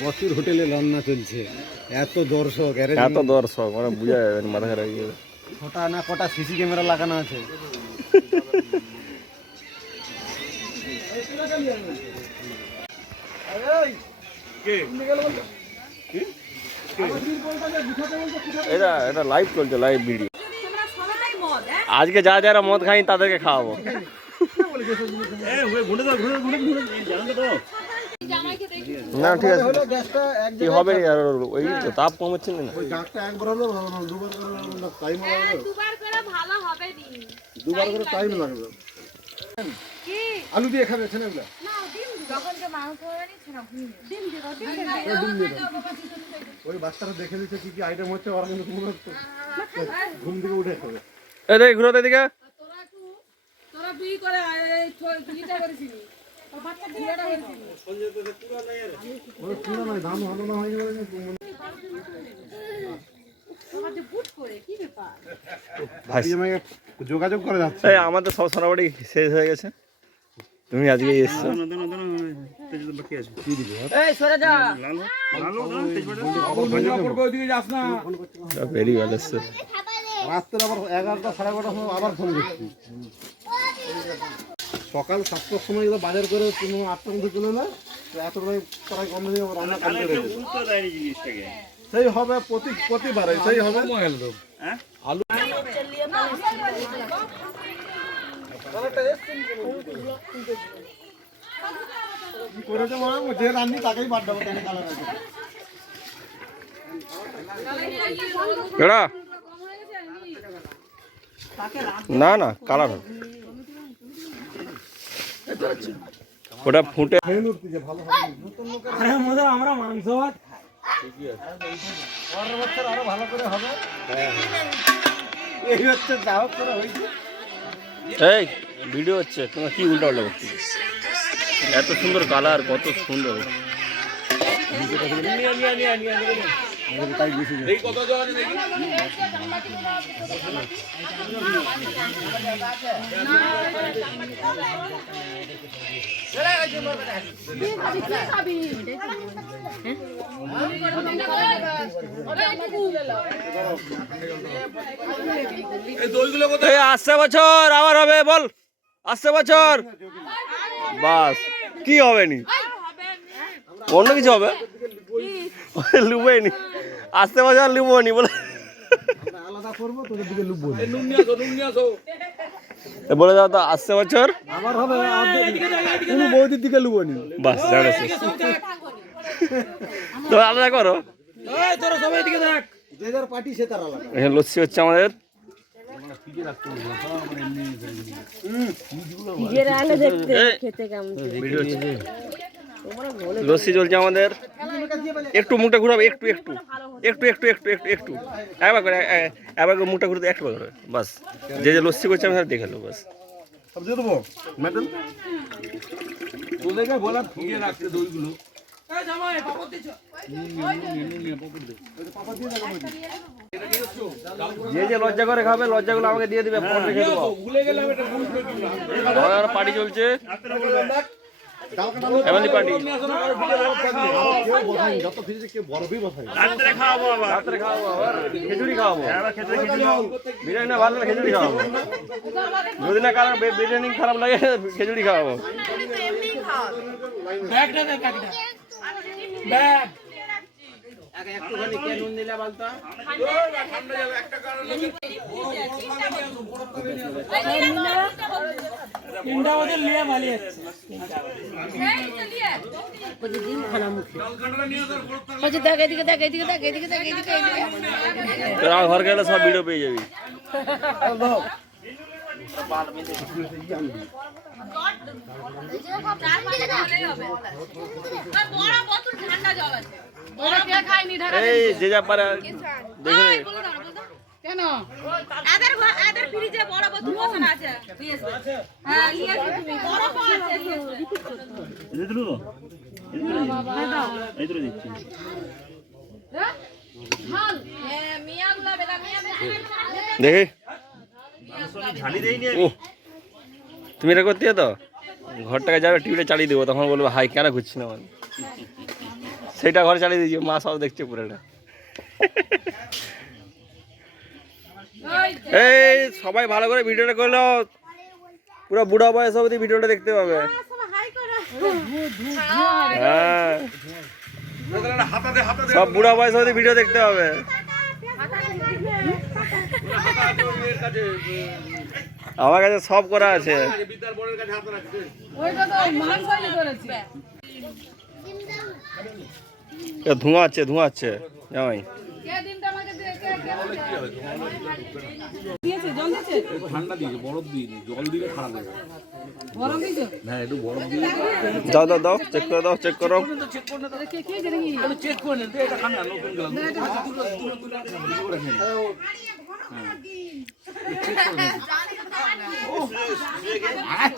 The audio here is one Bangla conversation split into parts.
প্রচুর হোটেলে রান্না চলছে, এত দর্শক মানে বুঝা যাবে না, মাথা খারাপ হয়ে যাবে। কটা না কটা সিসি ক্যামেরা লাগানো আছে। এটা লাইভ চলছে, লাইভ ভিডিও। আজকে যারা মদ খাই তাদেরকে খাওয়াবো। না ঠিক আছে, কি হবে আর ওই তো তাপ কম হচ্ছে না। দুবার করে টাইম লাগবে। আলু দিয়ে খাবে ছেলেগুলা? ওই বাচ্চারা দেখে দিচ্ছে কি কি আইটেম হচ্ছে, ওরা কিন্তু ঘুম থেকে উঠে খাবে। এই ঘুরো তো এদিকে। যোগাযোগ করে যাচ্ছে। আমাদের সব সোনাবাড়ি শেষ হয়ে গেছে, তুমি আজকে এসছো। রাত্রে আবার 11টা সাড়ে 11টার সময় আবার ফোন করছি। সকাল 7টার সময় বাজার করে 8টার মধ্যে চলে না, এতটাই প্রায় কম দিয়ে রান্না কাজ করে সেই হবে প্রতিবারে সেই হবে। আলু করেছে যে রান্নি তাকেই বাদ দেবো। না না কালার হবে ওটা ফুটে। আমরা মাংস ভাত আরো ভালো করে হবে। এই হচ্ছে যা হোক করে হয়েছে। এই ভিডিও হচ্ছে, তোমার কি উল্টা উল্টা করছি? এত সুন্দর কালার, কত সুন্দর। আসছে বছর আবার হবে, বল আসছে বছর। বাস কি হবে নি, অন্য কিছু হবে, লুবই নি। আসতে বছর লুবো নি বলে আলাদা করবো, তোদের দিকে লুবো বলে দাও তো। আসছে বছর আবার হবে, কোনো বৌদির দিকে লুবো নি। বাস জানাচ্ছি তো আলাদা করো। যে যার পার্টি সে তার আলাদা। এখানে লস্যি হচ্ছে আমাদের। লস্যি চলছে আমাদের। একটু মুখটা ঘুরাবে, একটু একটু একটু একটু একটু একটু একটু একবার করে, একবার করে মুখটা ঘুরতে একটু করে বাস। যে যে লস্যি করছে আমি দেখে নেবো বাস। সব দিয়ে দেবো ম্যাডাম। তোদেরকে বলা ফুটিয়ে রাখতে দইগুলো। যে যে লজ্জা করে খাবে, লজ্জাগুলো আমাকে দিয়ে দিবে, পরে রেখে দেবো। পার্টি চলছে, ফ্যামিলি পার্টি। রাত্রে খাওয়াবো আবার খিচুড়ি খাওয়াবো। বিরিয়ানি না ভালো, খিচুড়ি খাওয়াবো। যদি না কারণ বিরিয়ানি খারাপ লাগে, খিচুড়ি খাওয়াবো। একটুখানি কে নুন দিলে বলতো? ঘর গেলে সব ভিডিও পেয়ে যাবি। এই যে যা পারে দেখে কেন এদের ফ্রিজে বড় বোতল বসানো আছে। হ্যাঁ নিয়ে তুমি বড় আছে এই দিলু তো এই দিলু দিচ্ছি। হাল মিয়াগুলা বেলা মিয়া দেখি ঝালি দেই নি। ও তুমি এটা করতে তো ঘরটাকে যাবে টিভিটা চালিয়ে দেবো, তখন বলবো হাই কেন ঘুরছি না মানে। সেটা ঘরে চালিয়ে দিয়েছি, মা সব দেখছে পুরোটা। এই সবাই ভালো করে ভিডিওটা করলো, পুরো বুড়া বয়স অবধি ভিডিওটা দেখতে পাবে। হ্যাঁ, সব বুড়া বয়স অবধি ভিডিও দেখতে হবে। আমার কাছে সব করা আছে। ধোঁয়া আছে জামাই। ঠান্ডা দিয়েছে, বরফ দিইনি, জল দিলে খারাপ হবে। হ্যাঁ একটু বরফ দিয়ে দাও চেক করো। চেক করে নেন, এটা খান না, নতুন গ্লাস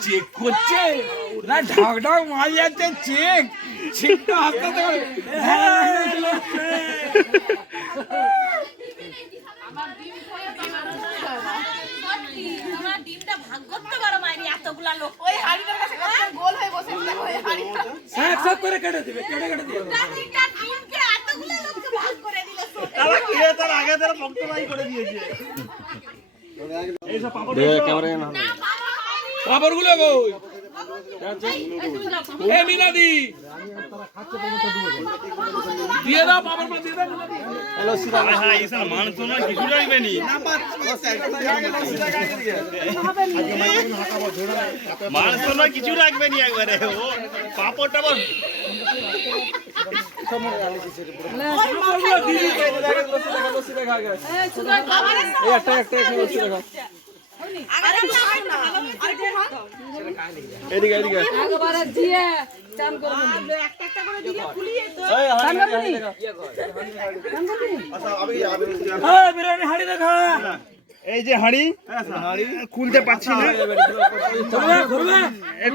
চেক করছে না, ঢাক ঢাক মারি যাচ্ছে, চেকটা হাতে ডিমটা ভাগ করতে পারো মাইরি, এতগুলা লোক ওই হাড়িটার কাছে গোল হয়ে বসে ওই হাড়িটা সব করে কেটে দিবে। ডিমটা ডিমকে এতগুলা লোককে ভাগ করে দিল। তারা কি তার আগে তারা বক্তব্য করে দিয়েছে। এই সব পাপড় ক্যামেরা না পাপড়গুলো কই? এ মিনাদি দিয়ে দাও, পাপড় দিয়ে দাও। হ্যাঁ এই সব মাংস না কিছু লাগবে নি, মাংস না কিছু লাগবে নি একবারে। ও পাপড়টা বল এদিকে এই যে হাঁড়ি খুলতে পারছি না,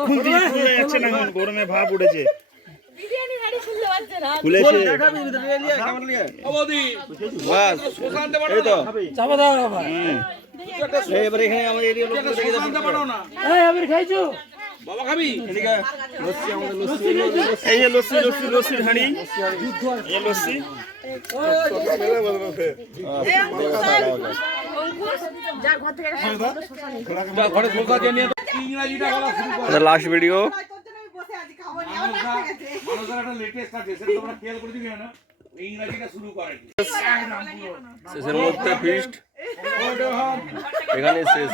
খুলতে যাচ্ছে না, গরমে ভাব উঠেছে। খুলেছে এই তো এবার এখানে আমার এরিয়া বাবা খাবি? এই যে লস্যির হাঁড়ি, এই লস্যি লাস্ট ভিডিও। শেষের মধ্যে ফিস্ট এখানে শেষ।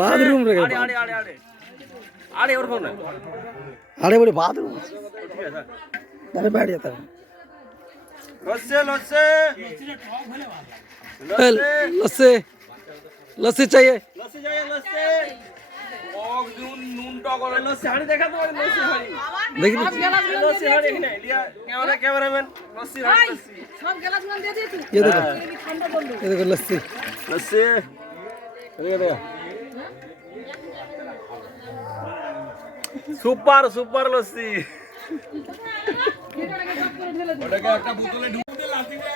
बाथरूम रे আরে ওরকম না, अरे बोले बाथरूम अरे बैठ जाता है लस्सी लस्सी चाहिए ক্যামেরাম্যান ये देखो लस्सी সুপার সুপার লস্যি।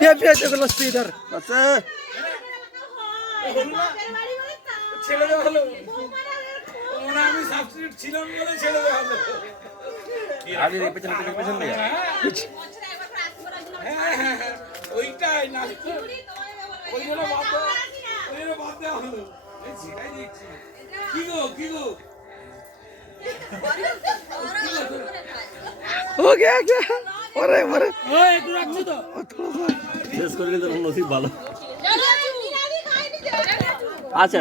ये देखो लस्सी इधर ছেড়ে দেওয়া হলো, আমি সাবস্টিটিউট ছিলাম বলে ছেড়ে দেওয়া হলো। ওইটাই না, ওই জন্য বাদ দেওয়া হলো। সেটাই দেখছি। কি গো हो गया क्या अरे अरे একটু রাখছো তো? শেষ করে দিলে নসিব ভালো। আচ্ছা